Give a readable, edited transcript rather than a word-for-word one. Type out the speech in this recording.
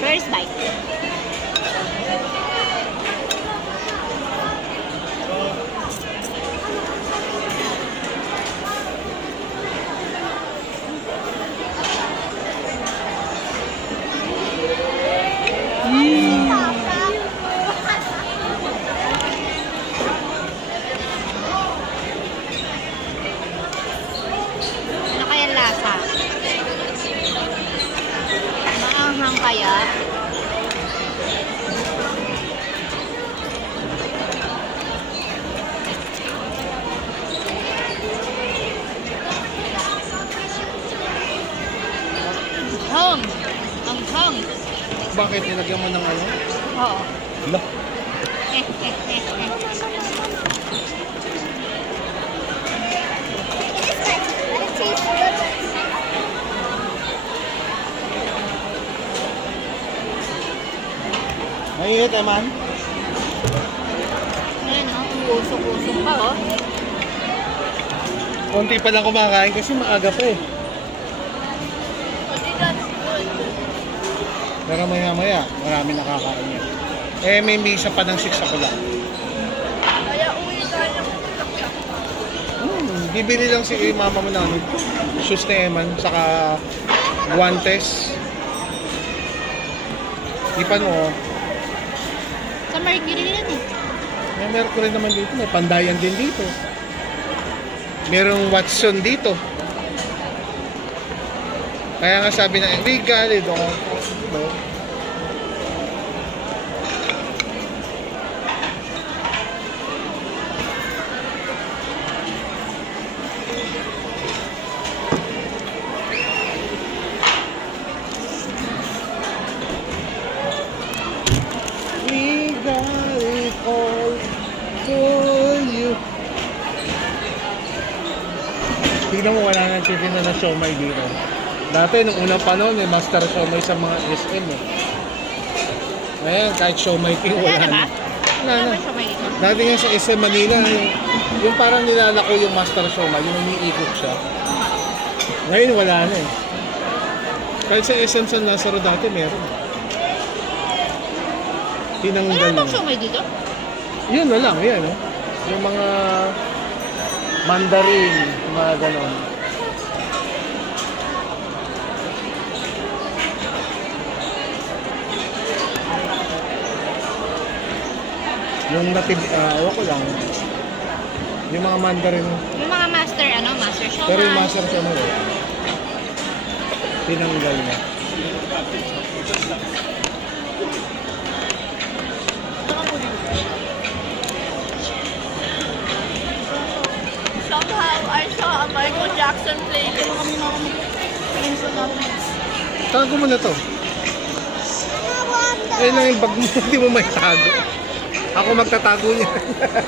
First bite. Ano kaya lasa? Maanghang kaya? Hang! Ang hang! Bakit nilagyan mo ng ano? Oo. Hala. Mainit, Eman. Ayan o, usok-usok pa o. Konti pa lang kumakain kasi maaga pa eh. Pero maya-maya, marami nakakain yan. Eh, may misa pa ng 6 o'clock. Kaya uwi tayo. Bibili lang si mama mo ng shoes ni Eman, saka guantes. Ipan mo, Sa Mercury yan eh. may Mercury naman dito, may Pandayan din dito. Merong Watson dito. Kaya nga sabi na, hindi galit ako. We got it all for you. Tignan mo, wala nang titinda na siomay dito. Dati, nung unang panahon, may master siomay sa mga SM eh. Ngayon, kahit siomay king, wala Wala na na. ba? Wala na. Wala siya may ito. Dati nga sa SM Manila, yung parang nilalako yung master siomay, yung umiikot siya. Ngayon, wala na eh. Kahit sa SM San Lazaro dati, meron. Tinanggal Wala na. bang siomay dito? Yun na lang, yan. Oh. Yung mga mandarin, mga ganon. Yung natin, ewan ko lang. Yung mga mandarin. Yung mga master, master siomay. Pero yung master siya mo, tinanggal na. Somehow, I saw a Michael Jackson playlist. Tago mo na to. Ayun lang yung bag mo, hindi mo may tago. Ako magtatago niya.